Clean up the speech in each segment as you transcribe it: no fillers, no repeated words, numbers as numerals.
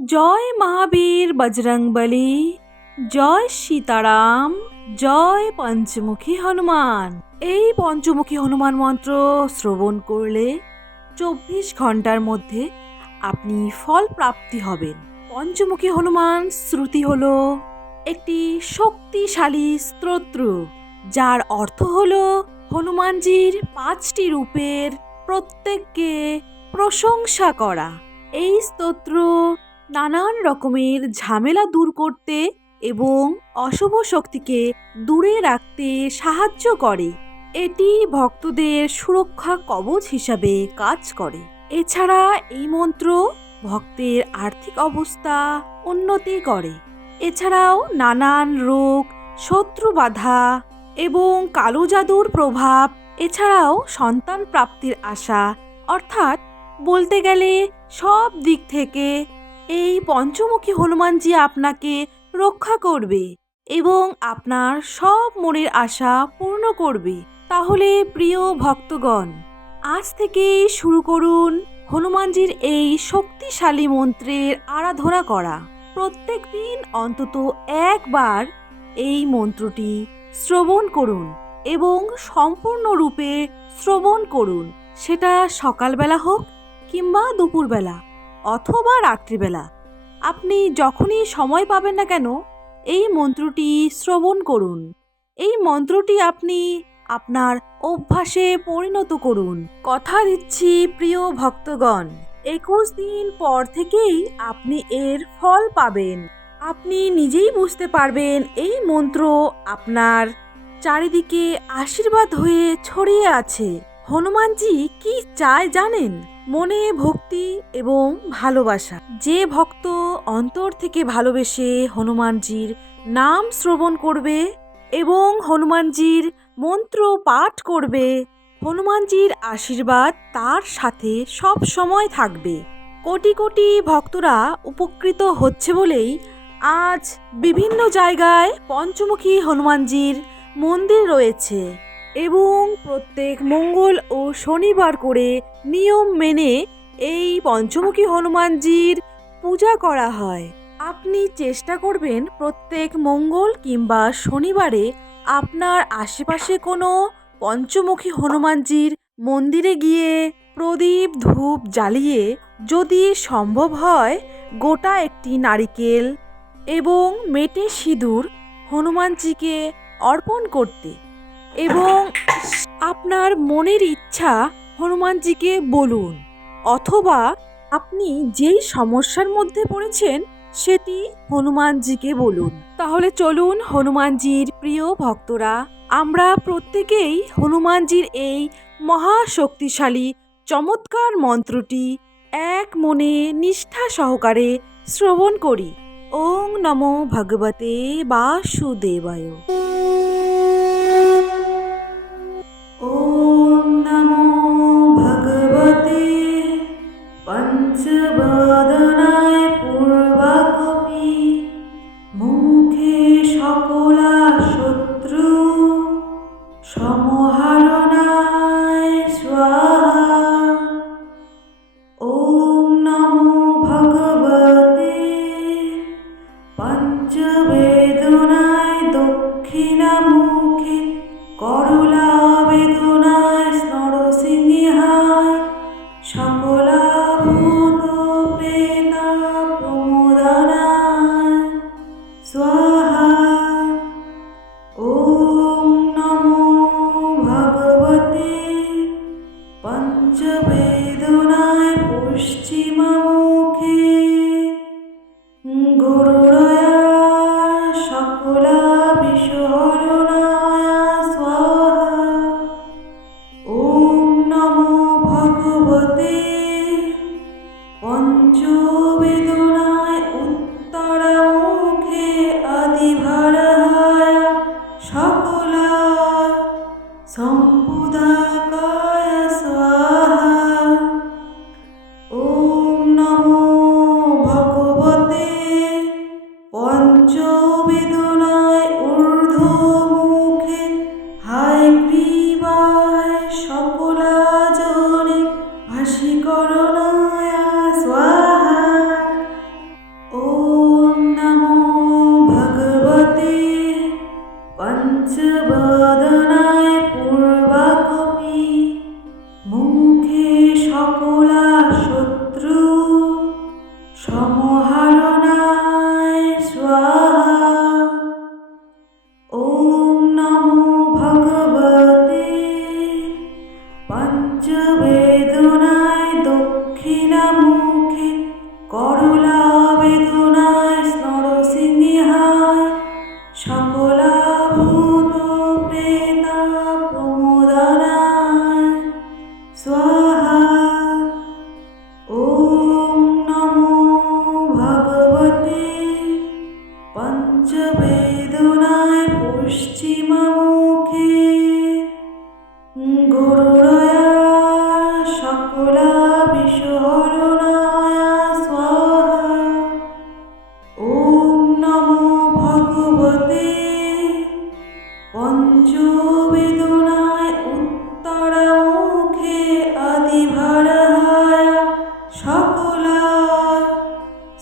জয় মহাবীর বজরংবলী, জয় সীতারাম, জয় পঞ্চমুখী হনুমান। এই পঞ্চমুখী হনুমান মন্ত্র শ্রবণ করলে 24 ঘন্টার মধ্যে আপনি ফল প্রাপ্তি হবেন। পঞ্চমুখী হনুমান শ্রুতি হল একটি শক্তিশালী স্তোত্র, যার অর্থ হল হনুমানজির 5টি রূপের প্রত্যেককে প্রশংসা করা। এই স্তোত্র নানান রকমের ঝামেলা দূর করতে এবং অশুভ শক্তিকে দূরে রাখতে সাহায্য করে। এটি ভক্তদের সুরক্ষা কবচ হিসাবে কাজ করে। এছাড়া এই মন্ত্র ভক্তের আর্থিক অবস্থা উন্নতি করে। এছাড়াও নানান রোগ, শত্রু বাধা এবং কালো জাদুর প্রভাব, এছাড়াও সন্তান প্রাপ্তির আশা, অর্থাৎ বলতে গেলে সব দিক থেকে এই পঞ্চমুখী হনুমানজি আপনাকে রক্ষা করবে এবং আপনার সব মনের আশা পূর্ণ করবে। তাহলে প্রিয় ভক্তগণ, আজ থেকেই শুরু করুন হনুমানজির এই শক্তিশালী মন্ত্রের আরাধনা করা। প্রত্যেক দিন অন্তত একবার এই মন্ত্রটি শ্রবণ করুন এবং সম্পূর্ণরূপে শ্রবণ করুন। সেটা সকালবেলা হোক কিংবা দুপুরবেলা অথবা রাত্রিবেলা, আপনি যখনই সময় পাবেন না কেন এই মন্ত্রটি শ্রবণ করুন। এই মন্ত্রটি আপনি আপনার অভ্যাসে পরিণত করুন। কথা দিচ্ছি প্রিয় ভক্তগণ, 21 দিন পর থেকেই আপনি এর ফল পাবেন। আপনি নিজেই বুঝতে পারবেন এই মন্ত্র আপনার চারিদিকে আশীর্বাদ হয়ে ছড়িয়ে আছে। হনুমানজি কি চায় জানেন? মনে ভক্তি এবং ভালোবাসা। যে ভক্ত অন্তর থেকে ভালোবেসে হনুমানজির নাম শ্রবণ করবে এবং হনুমানজির মন্ত্র পাঠ করবে, হনুমানজির আশীর্বাদ তার সাথে সব সময় থাকবে। কোটি কোটি ভক্তরা উপকৃত হচ্ছে বলেই আজ বিভিন্ন জায়গায় পঞ্চমুখী হনুমানজির মন্দির রয়েছে এবং প্রত্যেক মঙ্গল ও শনিবার করে নিয়ম মেনে এই পঞ্চমুখী হনুমানজির পূজা করা হয়। আপনি চেষ্টা করবেন প্রত্যেক মঙ্গল কিংবা শনিবারে আপনার আশেপাশে কোনো পঞ্চমুখী হনুমানজির মন্দিরে গিয়ে প্রদীপ ধূপ জ্বালিয়ে, যদি সম্ভব হয় গোটা একটি নারিকেল এবং মেটে সিঁদুর হনুমানজিকে অর্পণ করতে এবং আপনার মনের ইচ্ছা হনুমানজিকে বলুন, অথবা আপনি যেই সমস্যার মধ্যে পড়েছেন সেটি হনুমানজিকে বলুন। তাহলে চলুন হনুমানজির প্রিয় ভক্তরা, আমরা প্রত্যেকেই হনুমানজির এই মহাশক্তিশালী চমৎকার মন্ত্রটি এক মনে নিষ্ঠা সহকারে শ্রবণ করি। ওং নমো ভগবতে বাসুদেবায়। ওম নমো ভগবতে পঞ্চবদনায় পূর্বাকপি মুখে সকলা শত্রু সমহারণায় স্বাহা। ওম নমো ভগবতে পঞ্চবেদনায় দক্ষিণাম সমহারণায় স্বাহা। ওম নমো ভগবতে পঞ্চবেদনায় দক্ষিণামুখে করলাবেদনায় নরসিংহায় সকলাভূত প্রেতা প্রমোদনায় স্বাহা। ওম নমো ভগবতে পঞ্চবেদনায় পশ্চিমমুখে গরুড়য়া সকলাবিষহরণায় স্বাহা। ওম নমো ভগবতে পঞ্চবেদনায় উত্তরমুখে আদিভারায় সকলা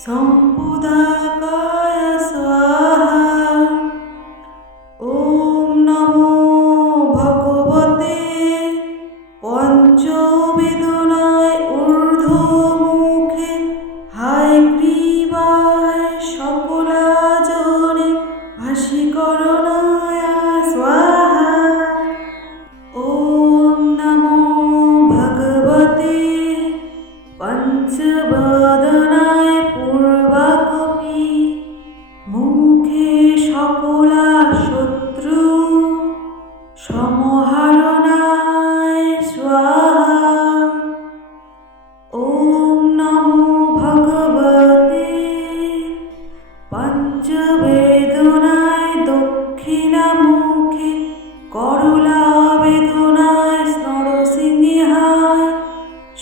সম্পুদাকায় স্বাহা। ওম নমো ভগবতে পঞ্চবেদনায় ঊর্ধ্বমুখে হায়গ্রীবায় সকলাজনে ভাসীকরণায় স্বাহা। ওম নমো ভগবতে পঞ্চবদনায় পূর্বাকপি মুখে সকলা শত্রু সমহারণায় স্বাহা। ওম নমো ভগবতে পঞ্চবেদনায় দক্ষিণামুখে করলাবেদনায় নরসিংহায়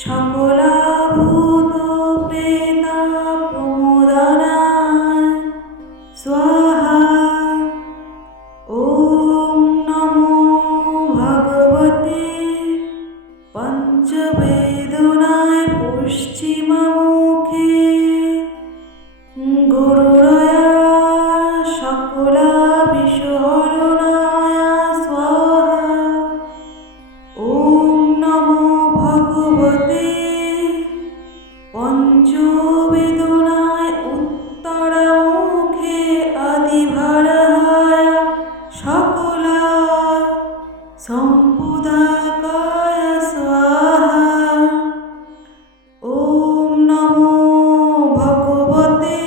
সকলাভূত প্রেতা প্রমোদনায় স্বাহা। ওম নমো ভগবতে পঞ্চবেদনায় পশ্চিমমুখে গরুড়য়া সকলাবিষহরণায় স্বাহা। ওম নমো ভগবতে পঞ্চবেদনায় উত্তরমুখে আদিভারায় সকলা সম্পুদাকায় স্বাহা। ওম নমো ভগবতে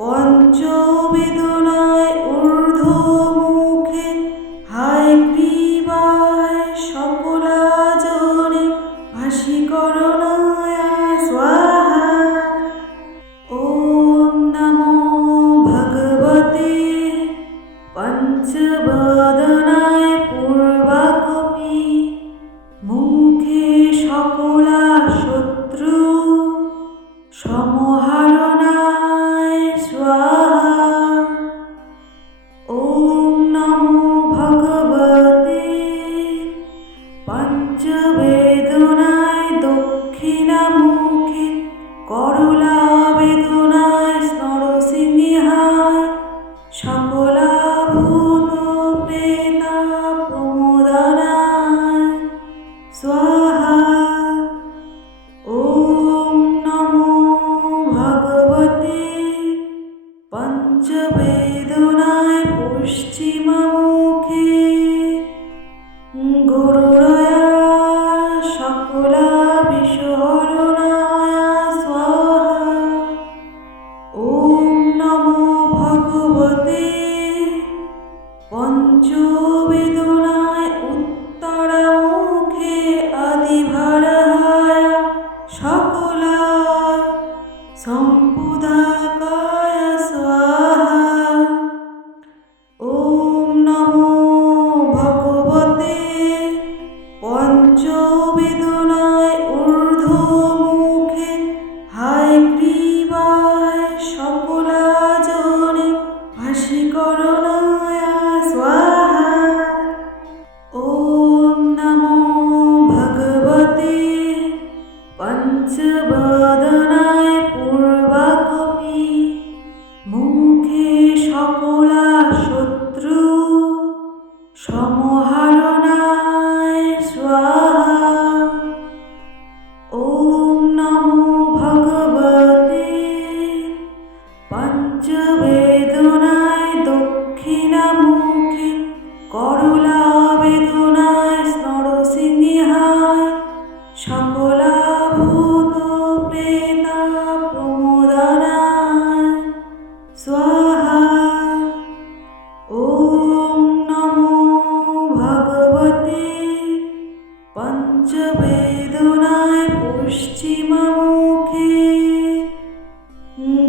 পঞ্চবেদনায় ঊর্ধ্বমুখে হায়গ্রীবায় সকলাজনে ভাসীকরণায় স্বাহা। ওম নমো ভগবতে পঞ্চবদনায় পূর্বাকপি মুখে সকলা শত্রু সমহারণায় স্বাহা। ওম নমো ভগবতে পঞ্চবেদনায় দক্ষিণামুখে করলাবেদনায় নরসিংহায় সকলাভূত প্রেতা প্রমোদনায় স্বাহা। ওম নমো ভগবতে পঞ্চবেদনায় পশ্চিমমুখে গরুড়য়া সকলাবিষহরণায় স্বাহা। ওম নমো ভগবতে পঞ্চবেদনায় উত্তরমুখে আদিভারায় সকলা সম্পুদাকায় স্বাহা। ওম নমো ভগবতে পঞ্চবেদনায় ঊর্ধ্বমুখে হায়গ্রীবায় সকলাজনে ভাসীকরণায় স্বাহা। ওম নমো ভগবতে পঞ্চবদনায় পূর্বাকপি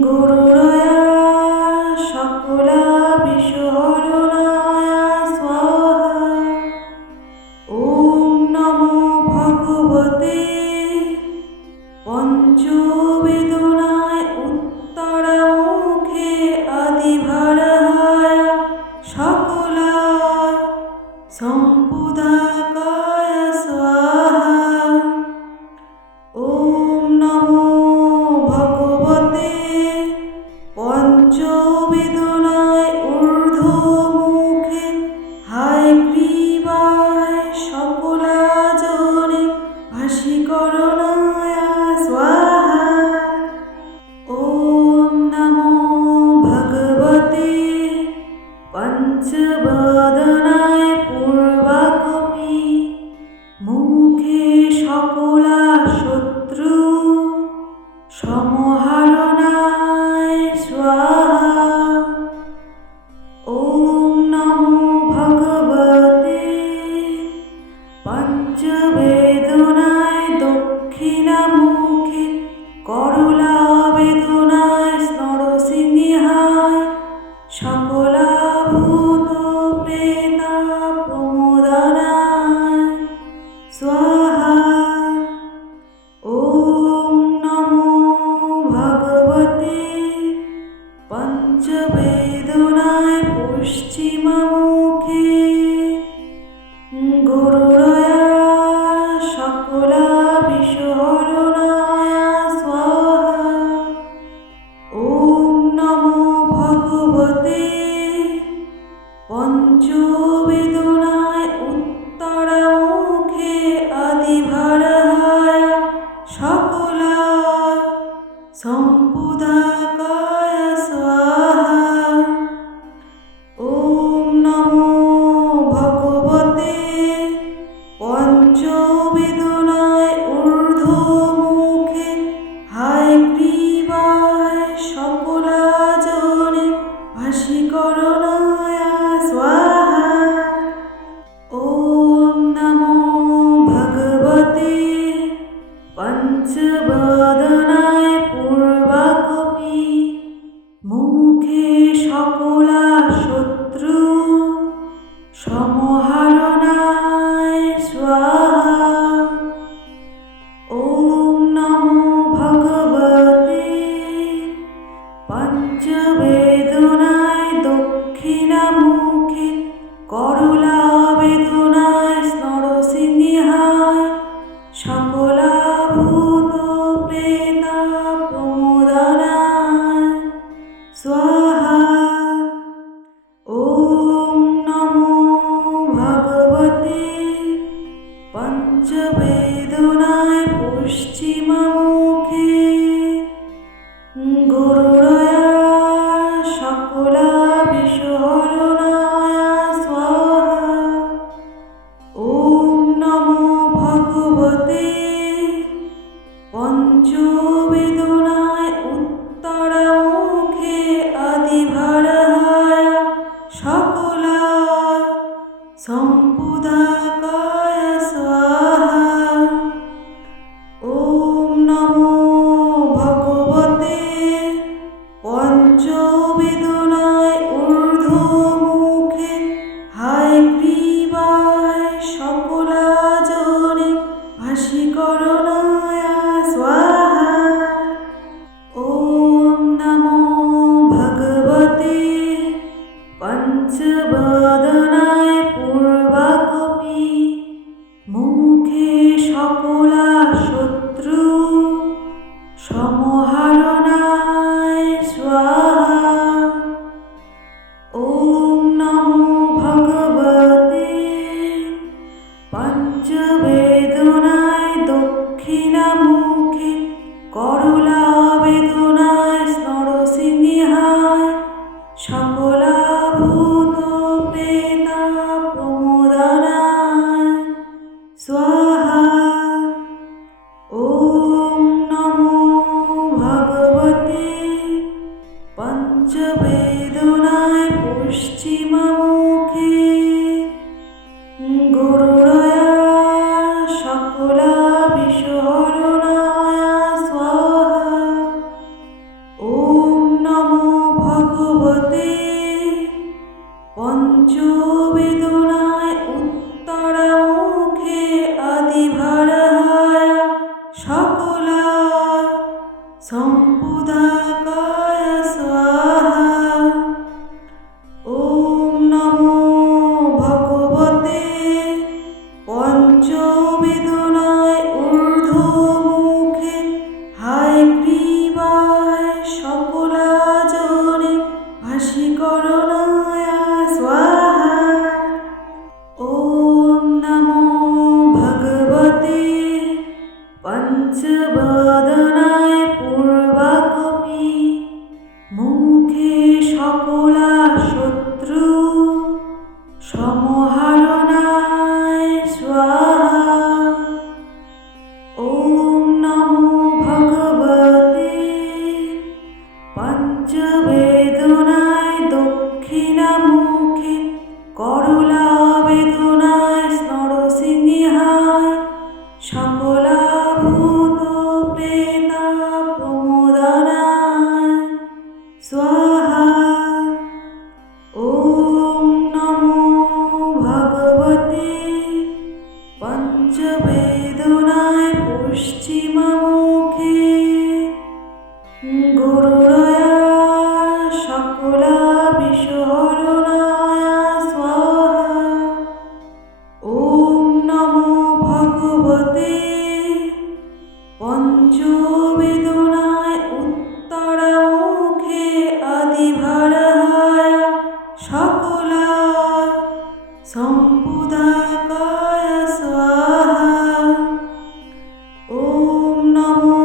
গুরুরয়া সকলাবিষহরণায় স্বাহা। ওম নমো ভগবতে পঞ্চবেদনায় উত্তরমুখে আদিভারায় সকলা সম্পদাকায় স্বাহা। ওম নমো ভগবতে পঞ্চবেদনায় ঊর্ধ্বমুখে হায়গ্রীবায় সকলাজনে ভাসীকরণায় স্বাহা। ওম নমো ভগবতে পঞ্চবদনায় পূর্বাকপি মুখে সকলা শত্রু সমহারণায় স্বাহা। ওম নমো ভগবতে পঞ্চবেদনায় দক্ষিণামুখে করলা বেদনায় নরসিংহায় সকলা ভূত প্রেতা প্রমোদনায় স্বাহা। ওম নমো ভগবতে পঞ্চবেদনায় পশ্চিমমুখে গুরুরয়া সকলাবিষহরণায় স্বাহা। ওম নমো ভগবতে পঞ্চবেদনায় উত্তরমুখে আদিভারায় সকলা সম্পদাকায় স্বাহা। ওম নমো ভগবতে পঞ্চবেদনায় ঊর্ধ্বমুখে হায়গ্রীবায় সকলাজনে ভাসীকরণায় স্বাহা। ওম নমো ভগবতে পঞ্চবদনায় পূর্বাকপি মুখে সকলা শত্রু সমহারণায় স্বাহা। ওম নমো ভগবতে পঞ্চবেদনায় দক্ষিণামুখে করলা বেদনায় নরসিংহায় সকলা ভূত প্রেতা প্রমোদনায় স্বাহা। ওম নমো ভগবতে পঞ্চবেদনায় পশ্চিমমুখে গুরুরয়া সকলাবিষহরণায় স্বাহা। ওম নমো ভগবতে পঞ্চবেদনায় উত্তরমুখে আদিভারায় সকলা সম্পদাকায় স্বাহা। ওম নমো ভগবতে পঞ্চবেদনায় ঊর্ধ্বমুখে হায়গ্রীবায় সকলাজনে ভাসীকরণায় স্বাহা। ওম নমো পঞ্চবেদনায় দক্ষিণামুখে করলা বেদনায় নরসিংহায় সকলাভূত প্রেতা প্রমোদনায় স্বাহা। ওম নমো ভগবতে পঞ্চবেদনায় পশ্চিমমুখে গরুড়য়া সকলা বিষহরণায় স্বাহা। ওম নমো ভগবতে পঞ্চবেদনায় উত্তরমুখে আদিভারায় সকলা সম্পুদাকায় স্বাহা। ওম নমো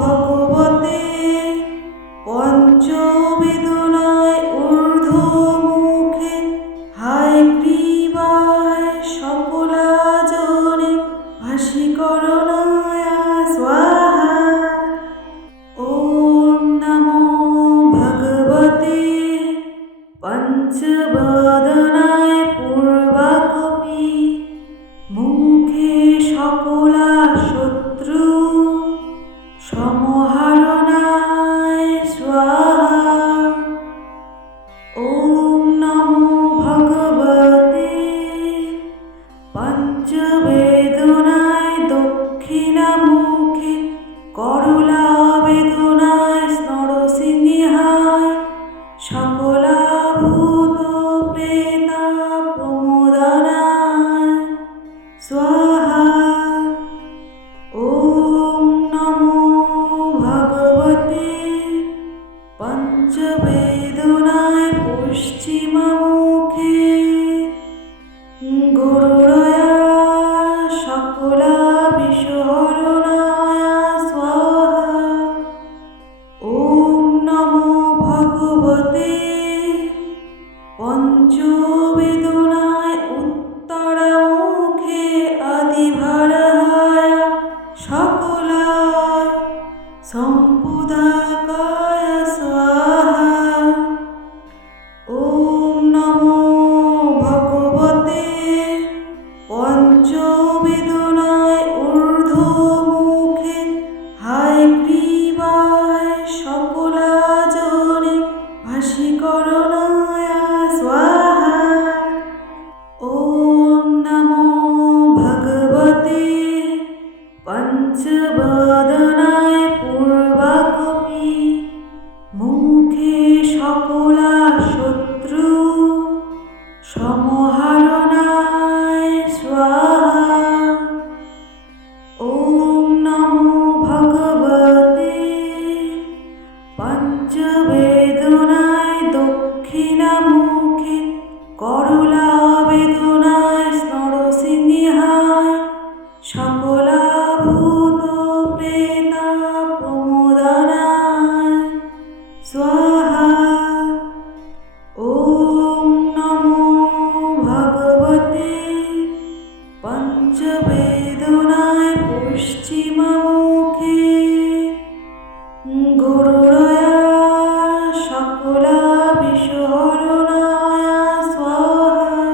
ভগবতে পঞ্চবেদনায় ঊর্ধ্বমুখে হায়গ্রীবায় সকলা জনে ভাসীকরণায় স্বাহা। ওম নমো ভগবতে পঞ্চবদনায় পূর্বাকপি মুখে সকলা শত্রু সমহারণায় স্বাহা। ওম নমো ভগবতে পঞ্চবেদনায় দক্ষিণামুখে করলা বেদনায় নরসিংহায় সকলাভূত প্রেতা প্রমোদনায় স্বাহা। ওম নমো ভগবতে পঞ্চবেদনায় পশ্চিমমুখে গরুড়য়া সকলা বিষহরণায় স্বাহা। ওম নমো ভগবতে পঞ্চবেদনায় উত্তরমুখে আদিভারায় সকলা সম্পুদাকায় স্বাহা। ওম নমো ভগবতে পঞ্চবেদনায় ঊর্ধ্বমুখে হায়গ্রীবায় সকলা জনে ভাসীকরণায় স্বাহা। ওম নমো ভগবতে পঞ্চবদনায় পূর্বাকপি মুখে সকলা শত্রু সমহারণায় স্বাহা। ওম নমো ভগবতে পঞ্চবেদনায় দক্ষিণামুখে করলা বেদনায় নরসিংহায় সকলাভূত প্রেতা প্রমোদনায় স্বাহা। ওম নমো ভগবতে পঞ্চবেদনায় পশ্চিমমুখে গরুড়য়া সকলা বিষহরণায় স্বাহা।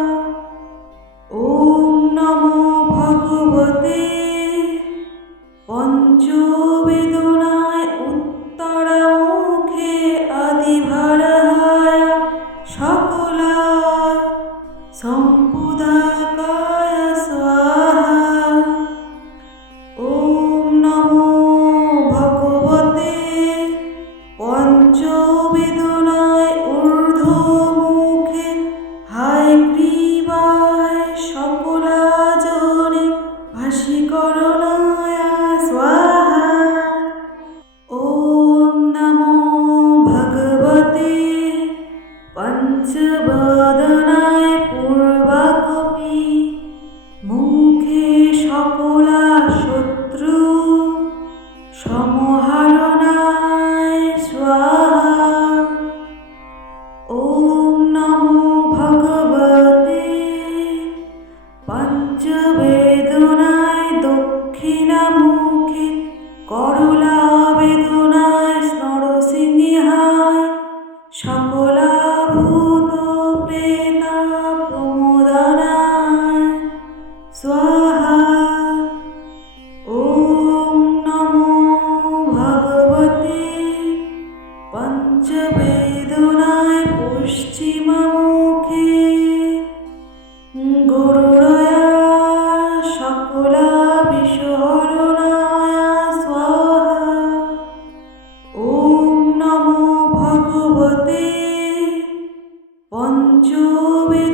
পঞ্চবেদনায় পশ্চিমমুখে গরুড়য়া সকলাবিষহরণায় স্বাহা। ওম নমো ভগবতে পঞ্চবেদনায়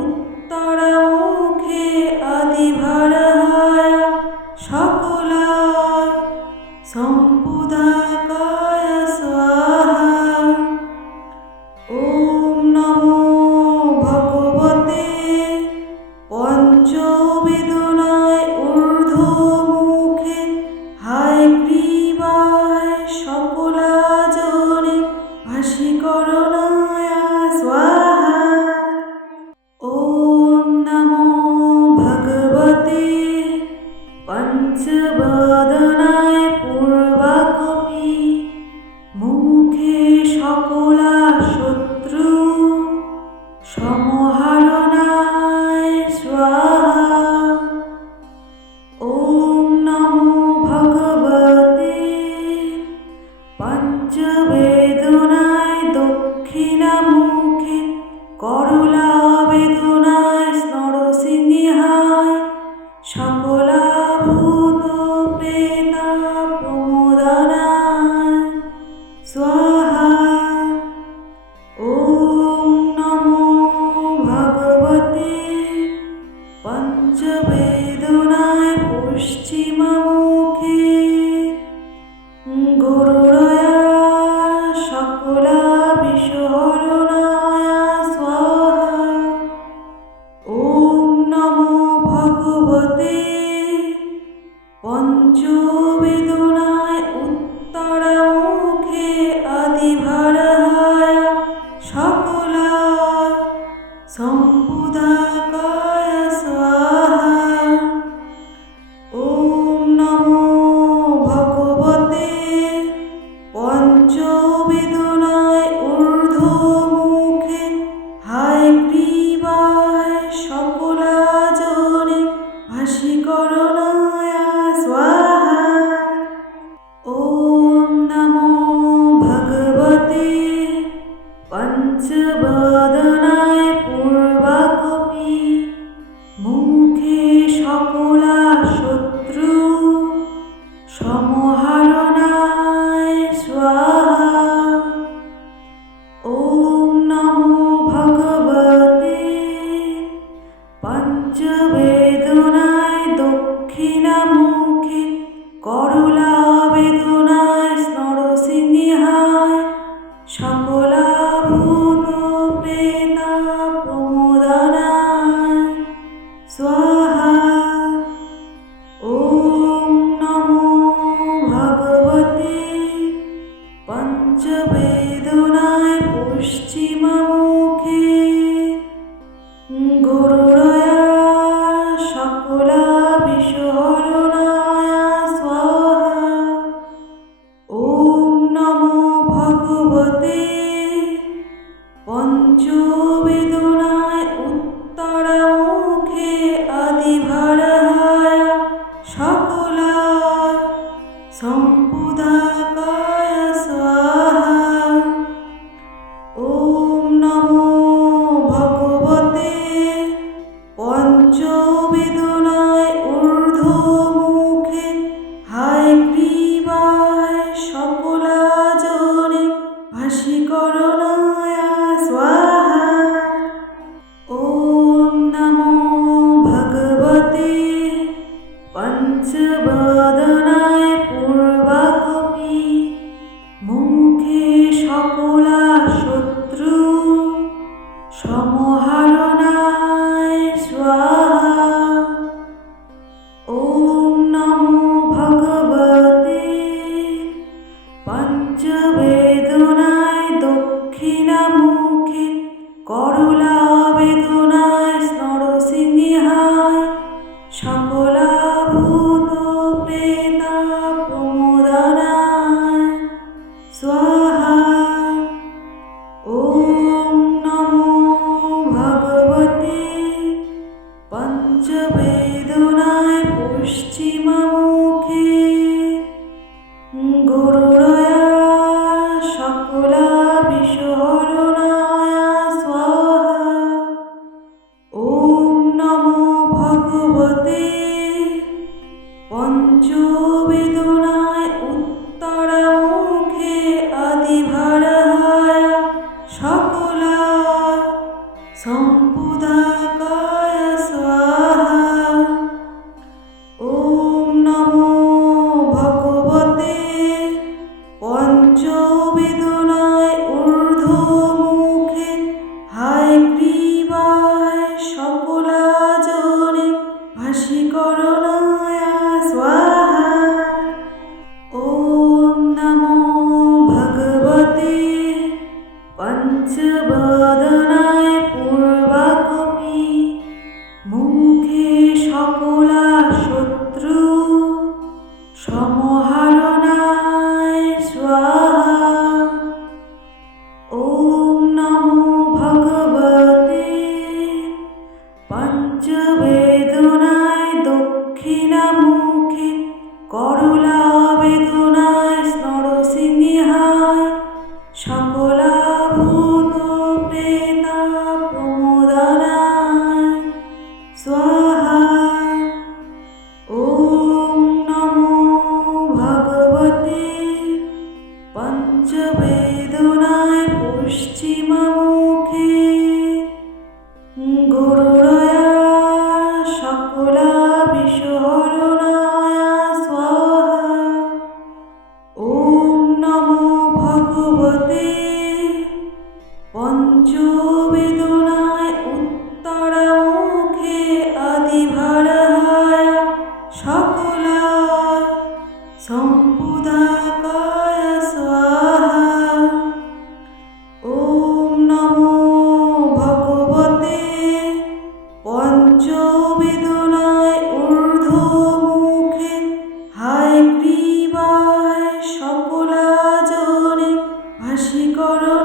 উত্তরমুখে আদিভারায় সকলায় সম্পুদাকায় স্বাহা। ওম নমো ভগবতে পঞ্চবেদনায় ঊর্ধ্বমুখে হায়গ্রীবায় সকলাজনে ভাসীকরণায় স্বাহা। ওম নমো ভগবতে পঞ্চবদনায় পূর্বাকপি মুখে সকলা শত্রু সমহারণায় স্বাহা। ওম নমো ভগবতে পঞ্চবেদনায় দক্ষিণামুখে করলা বেদনায় নরসিংহায় সকলা ভূত প্রেতা প্রমোদনায় স্বাহা। ওম নমো ভগবতে পঞ্চবেদনায় পশ্চিমমুখে গরুড়য়া সকলাবিষহরণায় স্বাহা। ওম নমো ভগবতে পঞ্চবেদনায় উত্তরমুখে আদিভারায় সকলায় সম্পুদাকায় স্বাহা। ওম নমো ভগবতে পঞ্চবেদনায় ঊর্ধ্বমুখে হায়গ্রীবায় সকলাজনে ভাসীকরণায় স্বাহা। ওম নমো ভগবতে পঞ্চবদনায় পূর্বাকপি মুখে সকলা শত্রু সমহারণায় স্বাহা। ওম নমো ভগবতে পঞ্চবেদনায় দক্ষিণামুখে করলা বেদনায় নরসিংহায় সকলা ভূত প্রেতা প্রমোদনায় স্বাহা। ওম নমো ভগবতে পঞ্চবেদনায় পশ্চিমমুখে গরুড়য়া সকলাবিষহরণায় স্বাহা। ওম নমো ভগবতে পঞ্চবেদনায় উত্তরমুখে আদিভারায় সকলায় সম্পুদাকায় স্বাহা। ওম নমো ভগবতে পঞ্চবেদনায় ঊর্ধ্বমুখে হায়গ্রীবায় সকলাজনে ভাসীকরণায় স্বাহা। ওম নমো ভগবতে পঞ্চবদনায় পূর্বাকপি মুখে সকলা শত্রু সমহারণায় স্বাহা। ওম নমো ভগবতে পঞ্চবেদনায় দক্ষিণামুখে আদিভারায় সকলায় সম্পুদাকায় স্বাহা। ওম নমো ভগবতে পঞ্চবেদনায় ঊর্ধ্বমুখে হায়গ্রীবায় সকলাজনে ভাসীকরণায় স্বাহা। ওম নমো ভগবতে পঞ্চবদনায় পূর্বাকপি মুখে সকলা শত্রু সমহারণায় স্বাহা। ওম নমো ভগবতে পঞ্চবেদনায় দক্ষিণামুখে করলা বেদনায় নরসিংহায় সকলাভূত প্রেতা প্রমোদনায় স্বাহা। ওম নমো ভগবতে পঞ্চবেদনায় পশ্চিমমুখে গরুড়য়া সকলা বিষহরণায় স্বাহা। ওম নমো ভগবতে পঞ্চবেদনায় উত্তরামুখে আদিভারায় সকলা সম্পুদাকায় স্বাহা। ওম নমো ভগবতে পঞ্চবেদনায় ঊর্ধ্বমুখে হায়গ্রীবায় সকলাজনে ভাসীকরণ